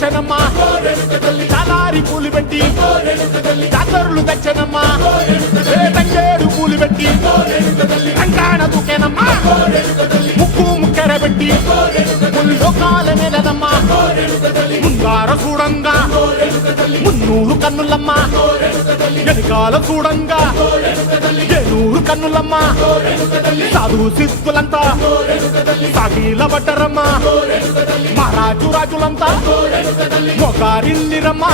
తెచ్చనమ్మా చాలారి పూలు పెట్టి జాతరులు తెచ్చనమ్మా తంగేడు పూలు పెట్టి రంగాణ దూకేనమ్మా ముక్కు ముక్కెర పెట్టి ముల్లోకాల నెలనమ్మా ముంగార చూడంగా మున్నూరు కన్నులమ్మా వెనకాల చూడంగా ఏనూరు కన్నులమ్మా సాధు సిద్ధులంతా సాగిల పడ్డరమ్మా మహారాజు రాజులంతా మొగారిల్లిరమ్మా